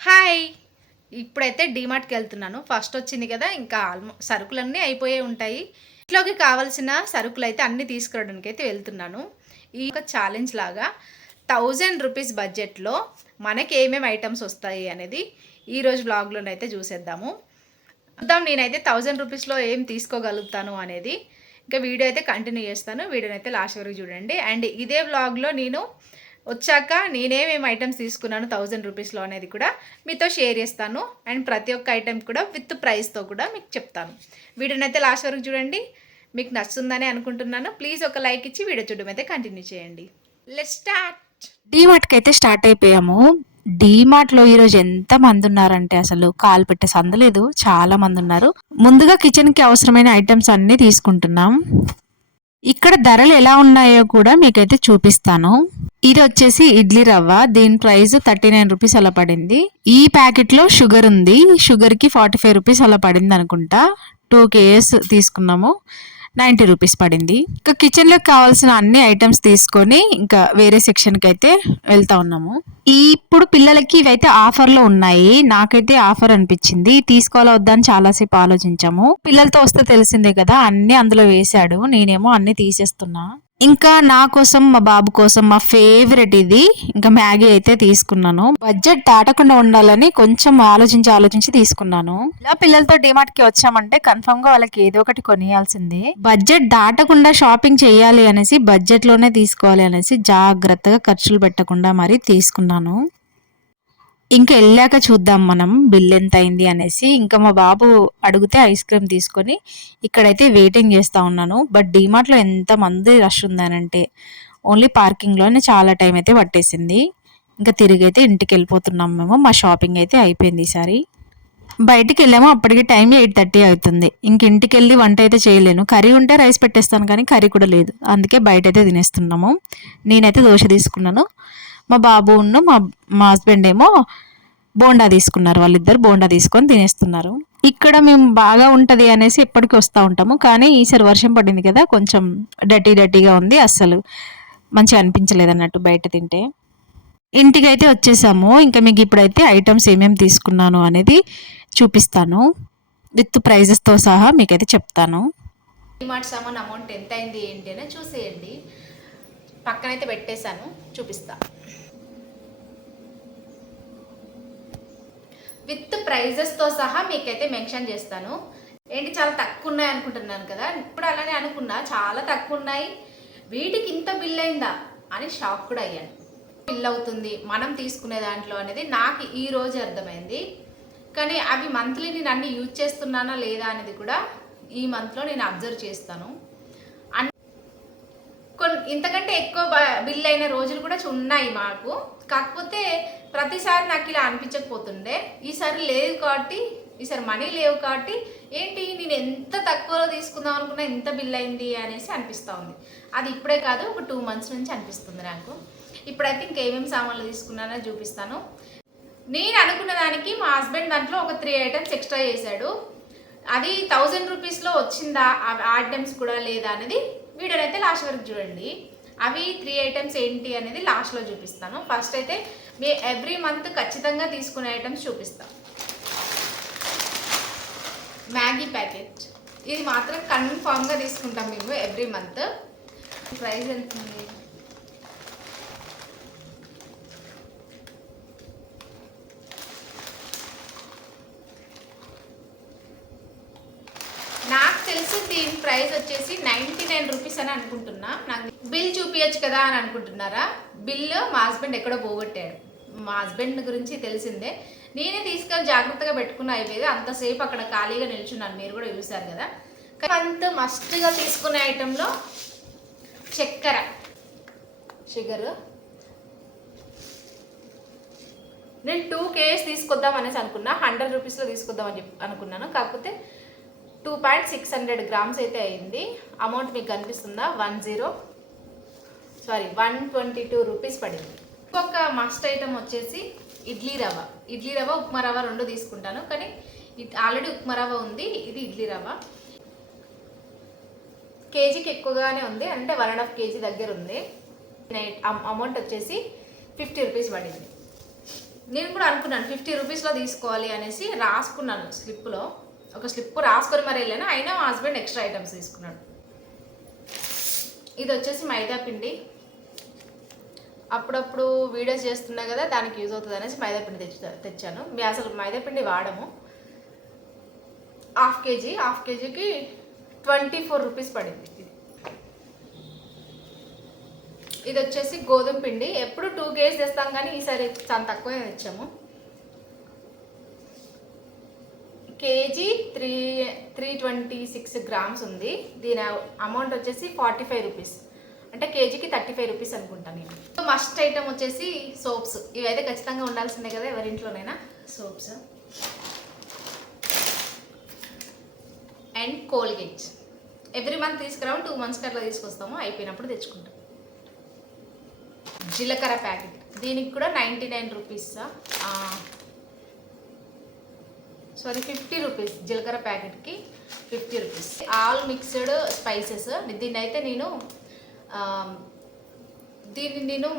Hi! ఇప్పుడైతే డీమార్ట్‌కి వెళ్తున్నాను. First వచ్చింది కదా! ఇంకా సరుకులన్నీ అయిపోయే ఉంటాయి. ఇంట్లోకి కావాల్సిన సరుకులైతే అన్నీ తీసుకురావడానికైతే వెళ్తున్నాను. ఈ ఒక ఛాలెంజ్ లాగా రూ. 1000 బడ్జెట్‌లో మనకి ఏమేమి ఐటెమ్స్ వస్తాయి అనేది ఈరోజు వ్లాగ్‌లోనైతే చూసేద్దాము. చూద్దాం నేనైతే రూ. 1000లో ఏం తీసుకోగలుగుతాను అనేది. ఇంకా వీడియో అయితే కంటిన్యూ చేస్తాను. వీడియోనైతే లాస్ట్ వరకు చూడండి. అండ్ ఇదే వ్లాగ్‌లో నేను వచ్చాక నేనేమేమి ఐటమ్స్ తీసుకున్నాను రూ. 1000లో అనేది కూడా మీతో షేర్ చేస్తాను. అండ్ ప్రతి ఒక్క ఐటెం కూడా విత్ ప్రైస్తో కూడా మీకు చెప్తాను. వీడియోనైతే లాస్ట్ వరకు చూడండి. మీకు నచ్చుతుందని అనుకుంటున్నాను. ప్లీజ్ ఒక లైక్ ఇచ్చి వీడియో చూడడం అయితే కంటిన్యూ చేయండి. Let's start. డీమార్ట్కి అయితే స్టార్ట్ అయిపోయాము. డీమార్ట్లో ఈరోజు ఎంత మంది ఉన్నారంటే అసలు కాలు పెట్టే సందలేదు, చాలా మంది ఉన్నారు. ముందుగా కిచెన్కి అవసరమైన ఐటమ్స్ అన్నీ తీసుకుంటున్నాం. ఇక్కడ ధరలు ఎలా ఉన్నాయో కూడా మీకైతే చూపిస్తాను. ఇది వచ్చేసి ఇడ్లీ రవ్వ, దీని ప్రైస్ రూ. 39 అలా పడింది. ఈ ప్యాకెట్ లో షుగర్ ఉంది, షుగర్ కి రూ. 45 అలా పడింది అనుకుంటా. 2 kgs తీసుకున్నాము, రూ. 90 పడింది. ఇంకా కిచెన్ లోకి కావాల్సిన అన్ని ఐటమ్స్ తీసుకొని ఇంకా వేరే సెక్షన్ కి అయితే వెళ్తా ఉన్నాము. ఇప్పుడు పిల్లలకి ఇవైతే ఆఫర్ లో ఉన్నాయి. నాకైతే ఆఫర్ అనిపించింది, తీసుకోవాలా వద్దా అని చాలాసేపు ఆలోచించాము. పిల్లలతో వస్తే తెలిసిందే కదా, అన్ని అందులో వేశాడు. నేనేమో అన్ని తీసేస్తున్నా. ఇంకా నా కోసం, మా బాబు కోసం మా ఫేవరెట్ ఇది ఇంకా మ్యాగీ అయితే తీసుకున్నాను. బడ్జెట్ దాటకుండా ఉండాలని కొంచెం ఆలోచించి తీసుకున్నాను. ఇలా పిల్లలతో డిమార్ట్ కి వచ్చామంటే కన్ఫర్మ్ గా వాళ్ళకి ఏదో ఒకటి కొనియాల్సిందే. బడ్జెట్ దాటకుండా షాపింగ్ చేయాలి అనేసి, బడ్జెట్ లోనే తీసుకోవాలి అనేసి జాగ్రత్తగా ఖర్చులు పెట్టకుండా మరి తీసుకున్నాను. ఇంకా వెళ్ళాక చూద్దాం మనం బిల్ ఎంత అయింది అనేసి. ఇంకా మా బాబు అడిగితే ఐస్ క్రీమ్ తీసుకొని ఇక్కడైతే వెయిటింగ్ చేస్తూ ఉన్నాను. బట్ డీమార్ట్లో ఎంతమంది రష్ ఉందనంటే ఓన్లీ పార్కింగ్లోనే చాలా టైం అయితే పట్టేసింది. ఇంకా తిరిగి అయితే ఇంటికి వెళ్ళిపోతున్నాం మేము. మా షాపింగ్ అయితే అయిపోయింది ఈసారి. బయటికి వెళ్ళాము, అప్పటికి టైం 8:30 అవుతుంది. ఇంక ఇంటికి వెళ్ళి వంట అయితే చేయలేను. కర్రీ ఉంటే రైస్ పెట్టేస్తాను, కానీ కర్రీ కూడా లేదు. అందుకే బయట అయితే తినేస్తున్నాము. నేనైతే దోశ తీసుకున్నాను, మా బాబు మా హస్బెండ్ ఏమో బోండా తీసుకున్నారు. వాళ్ళిద్దరు బోండా తీసుకొని తినేస్తున్నారు. ఇక్కడ మేము బాగా ఉంటుంది అనేసి ఎప్పటికీ వస్తూ ఉంటాము, కానీ ఈసారి వర్షం పడింది కదా, కొంచెం డర్టీగా ఉంది. అస్సలు మంచిగా అనిపించలేదు అన్నట్టు బయట తింటే. ఇంటికైతే వచ్చేసాము. ఇంకా మీకు ఇప్పుడైతే ఐటమ్స్ ఏమేమి తీసుకున్నాను అనేది చూపిస్తాను, విత్ ప్రైజెస్తో సహా మీకైతే చెప్తాను. డీమార్ట్ సామాన్ అమౌంట్ ఎంత అయింది ఏంటి అని చూసేయండి. పక్కనైతే పెట్టేశాను, చూపిస్తా. విత్ ప్రైజెస్తో సహా మీకైతే మెన్షన్ చేస్తాను. ఏంటి చాలా తక్కువ ఉన్నాయి అనుకుంటున్నాను కదా, ఇప్పుడు అలానే అనుకున్నా, చాలా తక్కువ ఉన్నాయి, వీటికి ఇంత బిల్ అయిందా అని షాక్ కూడా అయ్యాను. బిల్ అవుతుంది మనం తీసుకునే దాంట్లో అనేది నాకు ఈ రోజు అర్థమైంది. కానీ అవి మంత్లీ నేను అన్ని యూజ్ చేస్తున్నానా లేదా అనేది కూడా ఈ మంత్లో నేను అబ్జర్వ్ చేస్తాను. ఇంతకంటే ఎక్కువ బిల్ అయిన రోజులు కూడా ఉన్నాయి మాకు. కాకపోతే ప్రతిసారి నాకు ఇలా అనిపించకపోతుండే. ఈసారి లేదు కాబట్టి, ఈసారి మనీ లేవు కాబట్టి ఏంటి నేను ఎంత తక్కువలో తీసుకుందాం అనుకున్నా ఇంత బిల్ అయింది అనేసి అనిపిస్తూ ఉంది. అది ఇప్పుడే కాదు, ఒక 2 months నుంచి అనిపిస్తుంది నాకు. ఇప్పుడైతే ఇంకేమేమి సామాన్లు తీసుకున్నానో చూపిస్తాను. నేను అనుకున్న దానికి మా హస్బెండ్ దాంట్లో ఒక 3 items ఎక్స్ట్రా చేశాడు. అది రూ. 1000లో వచ్చిందా, ఆ ఐటమ్స్ కూడా లేదా అనేది వీడియోనైతే లాస్ట్ వరకు చూడండి. అవి 3 items ఏంటి అనేది లాస్ట్లో చూపిస్తాను. ఫస్ట్ అయితే మీ ఎవ్రీ మంత్ ఖచ్చితంగా తీసుకునే ఐటమ్స్ చూపిస్తాను. మ్యాగీ ప్యాకెట్, ఇది మాత్రం కన్ఫామ్గా తీసుకుంటాం మేము ఎవ్రీ మంత్. ప్రైస్ ఎంత ఉంది? నాకు తెలిసి దీని ప్రైస్ వచ్చేసి రూ. 99 అని అనుకుంటున్నా. నాకు బిల్ చూపించచ్చు కదా అని అనుకుంటున్నారా? బిల్లు మా హస్బెండ్ ఎక్కడో పోగొట్టాడు. మా హస్బెండ్ గురించి తెలిసిందే. నేనే తీసుకొని జాగ్రత్తగా పెట్టుకున్న అయిపోయేది. అంతసేపు అక్కడ ఖాళీగా నిల్చున్నాను, మీరు కూడా చూసారు కదా. అంత మస్ట్గా తీసుకునే ఐటెంలో చక్కెర, షుగర్ నేను 2 kgs తీసుకొద్దాం అనేసి అనుకున్నా. 100 రూపీస్లో తీసుకొద్దాం అని అనుకున్నాను. కాకపోతే 2.600 grams అయితే అయింది. అమౌంట్ మీకు కనిపిస్తుందా? 122 రూపీస్ పడింది. ఇంకొక మస్ట్ ఐటమ్ వచ్చేసి ఇడ్లీ రవ్వ. ఇడ్లీ రవ్వ, ఉప్మా రవ్వ 2 తీసుకుంటాను, కానీ ఆల్రెడీ ఉప్మా రవ్వ ఉంది, ఇది ఇడ్లీ రవ్వ. కేజీకి ఎక్కువగానే ఉంది, అంటే 1.5 kg దగ్గర ఉంది. అమౌంట్ వచ్చేసి 50 రూపీస్ పడింది. నేను కూడా అనుకున్నాను 50 రూపీస్లో తీసుకోవాలి అనేసి రాసుకున్నాను స్లిప్లో. ఒక స్లిప్ రాసుకొని మరి వెళ్ళాను, అయినా మా హస్బెండ్ ఎక్స్ట్రా ఐటమ్స్ తీసుకున్నాడు. ఇది వచ్చేసి మైదా పిండి. అప్పుడప్పుడు వీడియోస్ చేస్తున్నా కదా, దానికి యూజ్ అవుతుంది అనేసి మైదా పిండి తెచ్చాను. మేము అసలు మైదా పిండి వాడము. హాఫ్ కేజీకి 24 రూపీస్ పడింది. ఇది వచ్చేసి గోధుమ పిండి. ఎప్పుడు 2 kg తెస్తాం కానీ ఈసారి చాలా తక్కువే తెచ్చాము. కేజీ 326 గ్రామ్స్ ఉంది. దీని అమౌంట్ వచ్చేసి 45 రూపీస్, అంటే కేజీకి 35 రూపీస్ అనుకుంటాను నేను. మస్ట్ ఐటమ్ వచ్చేసి సోప్స్. ఇవైతే ఖచ్చితంగా ఉండాల్సిందే కదా ఎవరింట్లోనైనా. Soaps and Colgate every month తీసుకురాము, 2 monthస్కి అట్లా తీసుకొస్తాము, అయిపోయినప్పుడు తెచ్చుకుంటాం. జీలకర్ర ప్యాకెట్, దీనికి కూడా 99 రూపీస్, సారీ 50 రూపీస్. జీలకర్ర ప్యాకెట్కి 50 రూపీస్. All mixed spices. దీన్ని అయితే నేను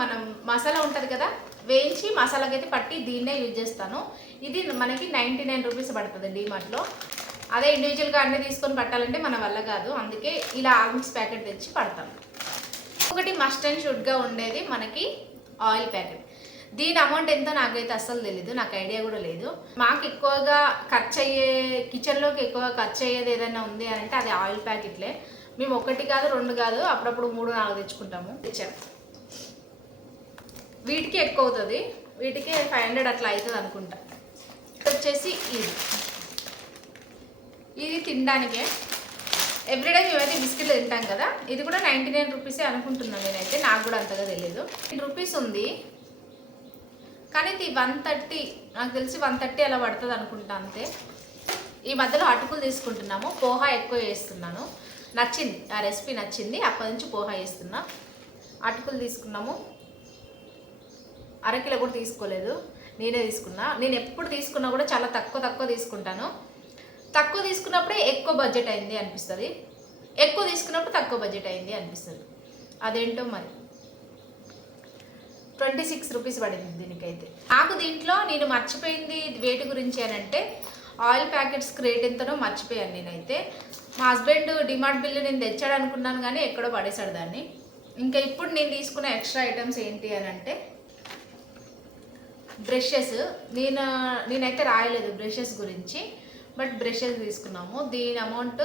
మనం మసాలా ఉంటుంది కదా, వేయించి మసాలాకి అయితే పట్టి దీన్నే యూజ్ చేస్తాను. ఇది మనకి 99 రూపీస్ పడుతుంది డీమార్ట్లో. అదే ఇండివిజువల్గా అన్నీ తీసుకొని పట్టాలంటే మన వల్ల కాదు, అందుకే ఇలా ఆల్ మిక్స్ ప్యాకెట్ తెచ్చి పడతాను. ఒకటి మస్ట్ అండ్ షుడ్గా ఉండేది మనకి ఆయిల్ ప్యాకెట్. దీని అమౌంట్ ఎంతో నాకైతే అస్సలు తెలీదు, నాకు ఐడియా కూడా లేదు. మాకు ఎక్కువగా కిచెన్లోకి ఎక్కువగా ఖర్చు అయ్యేది ఏదైనా ఉంది అని అంటే అది ఆయిల్ ప్యాకెట్లే. మేము 1 కాదు 2 కాదు, అప్పుడప్పుడు 3, 4 తెచ్చాము. వీటికి ఎక్కువ అవుతుంది, వీటికి 500 అట్లా అవుతుంది అనుకుంటా. వచ్చేసి ఇది తినడానికే. ఎవ్రీడే మేమైతే బిస్కెట్లు తింటాం కదా, ఇది కూడా 99 రూపీసే అనుకుంటున్నాను నేనైతే, నాకు కూడా అంతగా తెలియదు. 10 రూపీస్ ఉంది కానీ ఇది 130, నాకు తెలిసి 130 అలా పడుతుంది అనుకుంటా అంతే. ఈ మధ్యలో అటుకులు తీసుకుంటున్నాము, పోహా ఎక్కువ చేస్తున్నాను. నచ్చింది, ఆ రెసిపీ నచ్చింది, అప్పటి నుంచి పోహా చేస్తున్నా. అటుకులు తీసుకున్నాము, అరకిలో కూడా తీసుకోలేదు, నేనే తీసుకున్నా. నేను ఎప్పుడు తీసుకున్నా కూడా చాలా తక్కువ తీసుకుంటాను. తక్కువ తీసుకున్నప్పుడే ఎక్కువ బడ్జెట్ అయింది అనిపిస్తుంది, ఎక్కువ తీసుకున్నప్పుడు తక్కువ బడ్జెట్ అయింది అనిపిస్తుంది. అదేంటో మరి. 26 రూపీస్ పడింది దీనికైతే. నాకు దీంట్లో నేను మర్చిపోయింది వేటి గురించి అని అంటే, ఆయిల్ ప్యాకెట్స్ రేట్ ఎంతనో మర్చిపోయాను నేనైతే. మా హస్బెండ్ డిమార్ట్ బిల్లు నేను తెచ్చాడు అనుకున్నాను కానీ ఎక్కడో పడేశాడు దాన్ని. ఇంకా ఇప్పుడు నేను తీసుకున్న ఎక్స్ట్రా ఐటమ్స్ ఏంటి అని అంటే బ్రషెస్. నేనైతే రాయలేదు బ్రషెస్ గురించి, బట్ బ్రషెస్ తీసుకున్నాము. దీని అమౌంట్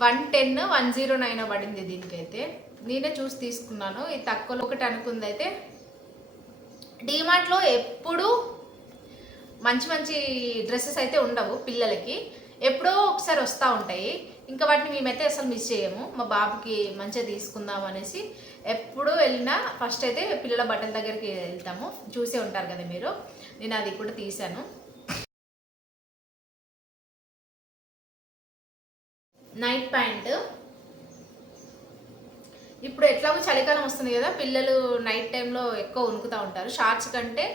110, 109 పడింది దీనికైతే. నేనే చూసి తీసుకున్నాను. ఇది తక్కువలో ఒకటి అనుకుంది. అయితే డీమార్ట్లో ఎప్పుడు మంచి డ్రెస్సెస్ అయితే ఉండవు పిల్లలకి, ఎప్పుడో ఒకసారి వస్తూ ఉంటాయి. ఇంకా వాటిని మేమైతే అసలు మిస్ చేయము. మా బాబుకి మంచిగా తీసుకుందాం అనేసి ఎప్పుడు వెళ్ళినా ఫస్ట్ అయితే పిల్లల బట్టల దగ్గరికి వెళ్తాము. చూసే ఉంటారు కదా మీరు, నేను అది కూడా తీసాను. Night pant. ఇప్పుడు ఎట్లాగో చలికాలం వస్తుంది కదా, పిల్లలు నైట్ టైంలో ఎక్కువ వణుకుతూ ఉంటారు. షార్ట్స్ కంటే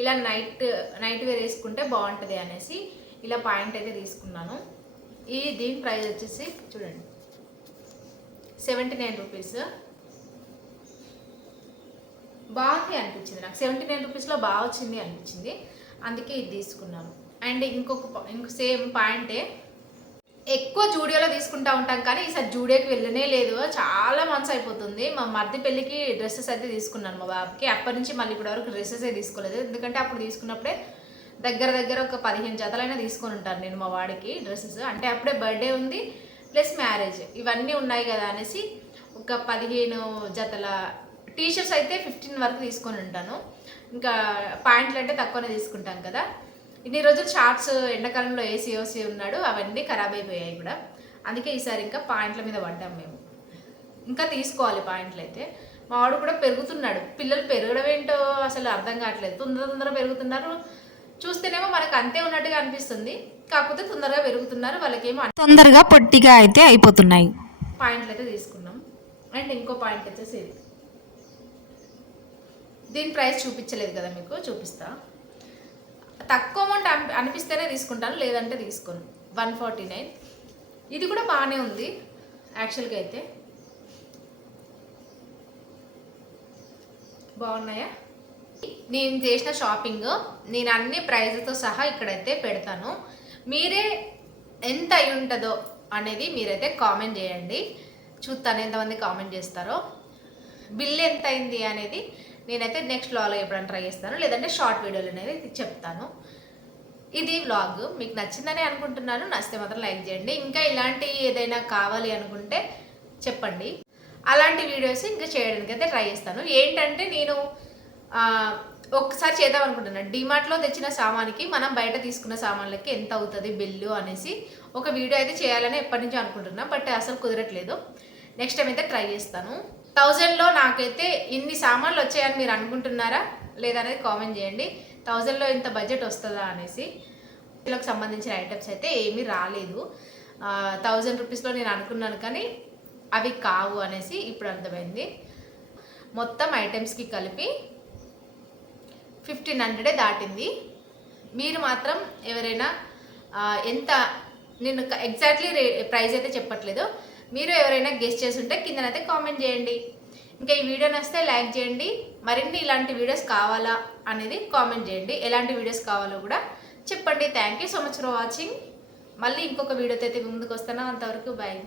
ఇలా నైట్ వేర్ వేసుకుంటే బాగుంటుంది అనేసి ఇలా ప్యాంట్ అయితే తీసుకున్నాను. దీని ప్రైస్ వచ్చేసి చూడండి 79 రూపీస్. బాగుంది అనిపించింది నాకు, 79 రూపీస్లో బాగా వచ్చింది అనిపించింది, అందుకే ఇది తీసుకున్నాను. అండ్ ఇంకొక సేమ్ ప్యాంటే. ఎక్కువ జూడియోలో తీసుకుంటూ ఉంటాం కానీ ఈసారి జూడియోకి వెళ్ళనే లేదు, చాలా మంత్స్ అయిపోతుంది. మా మరిది పెళ్ళికి డ్రెస్సెస్ అయితే తీసుకున్నాను మా బాబుకి, అప్పటి నుంచి మళ్ళీ ఇప్పటి వరకు డ్రెస్సెసే తీసుకోలేదు. ఎందుకంటే అప్పుడు తీసుకున్నప్పుడే దగ్గర ఒక 15 జతలైనా తీసుకొని ఉంటాను నేను మా వాడికి డ్రెస్సెస్. అంటే అప్పుడే బర్త్డే ఉంది ప్లస్ మ్యారేజ్ ఇవన్నీ ఉన్నాయి కదా అనేసి ఒక 15 జతల టీషర్ట్స్ అయితే 15 వరకు తీసుకొని ఉంటాను. ఇంకా ప్యాంట్లు అంటే తక్కువనే తీసుకుంటాను కదా. ఇన్ని రోజులు షార్ట్స్ ఎండాకాలంలో ఏసీ ఉన్నాడు, అవన్నీ ఖరాబ్ అయిపోయాయి కూడా. అందుకే ఈసారి ఇంకా పాయింట్ల మీద పడ్డాం మేము. ఇంకా తీసుకోవాలి పాయింట్లు అయితే. మా వాడు కూడా పెరుగుతున్నాడు. పిల్లలు పెరగడం ఏంటో అసలు అర్థం కావట్లేదు, తొందర పెరుగుతున్నారు. చూస్తేనేమో మనకు అంతే ఉన్నట్టుగా అనిపిస్తుంది, కాకపోతే తొందరగా పెరుగుతున్నారు. వాళ్ళకేమో తొందరగా పొట్టిగా అయితే అయిపోతున్నాయి. పాయింట్లు అయితే తీసుకున్నాం. అండ్ ఇంకో పాయింట్ వచ్చేసి ఇది. దీని ప్రైస్ చూపించలేదు కదా మీకు, చూపిస్తా. తక్కువ అమౌంట్ అనిపిస్తేనే తీసుకుంటాను, లేదంటే తీసుకోను. 149. ఇది కూడా బాగానే ఉంది యాక్చువల్గా అయితే. బాగున్నాయా? నేను చేసిన షాపింగ్ నేను అన్ని ప్రైజ్తో సహా ఇక్కడైతే పెడతాను. మీరే ఎంత అయి ఉంటుందో అనేది మీరైతే కామెంట్ చేయండి. చూస్తాను ఎంతమంది కామెంట్ చేస్తారో. బిల్ ఎంత అయింది అనేది నేనైతే నెక్స్ట్ వ్లాగ్లో ఎప్పుడైనా ట్రై చేస్తాను, లేదంటే షార్ట్ వీడియోలు అనేది చెప్తాను. ఇది వ్లాగ్ మీకు నచ్చిందని అనుకుంటున్నాను. నచ్చితే మాత్రం లైక్ చేయండి. ఇంకా ఇలాంటి ఏదైనా కావాలి అనుకుంటే చెప్పండి, అలాంటి వీడియోస్ ఇంకా చేయడానికి అయితే ట్రై చేస్తాను. ఏంటంటే నేను ఒక్కసారి చేద్దాం అనుకుంటున్నాను. డిమార్ట్లో తెచ్చిన సామాన్కి మనం బయట తీసుకున్న సామాన్లకి ఎంత అవుతుంది బిల్లు అనేసి ఒక వీడియో అయితే చేయాలని ఎప్పటి నుంచో అనుకుంటున్నా, బట్ అసలు కుదరట్లేదు. నెక్స్ట్ టైం అయితే ట్రై చేస్తాను. 1000లో నాకైతే ఇన్ని సామాన్లు వచ్చాయని మీరు అనుకుంటున్నారా లేదా అనేది కామెంట్ చేయండి. 1000లో ఇంత బడ్జెట్ వస్తుందా అనేసి. వీళ్ళకి సంబంధించిన ఐటమ్స్ అయితే ఏమీ రాలేదు. 1000 రూపీస్లో నేను అనుకున్నాను, కానీ అవి కావు అనేసి ఇప్పుడు అర్థమైంది. మొత్తం ఐటమ్స్కి కలిపి 1500 దాటింది. మీరు మాత్రం ఎవరైనా ఎంత, నేను ఎగ్జాక్ట్లీ ప్రైస్ అయితే చెప్పట్లేదు, మీరు ఎవరైనా గెస్ట్ చేసి ఉంటే కిందనైతే కామెంట్ చేయండి. ఇంకా ఈ వీడియో నచ్చితే లైక్ చేయండి. మరిన్ని ఇలాంటి వీడియోస్ కావాలా అనేది కామెంట్ చేయండి. ఎలాంటి వీడియోస్ కావాలో కూడా చెప్పండి. Thank you so much for watching. మళ్ళీ ఇంకొక వీడియోతో అయితే ముందుకు వస్తాను. అంతవరకు బాయ్.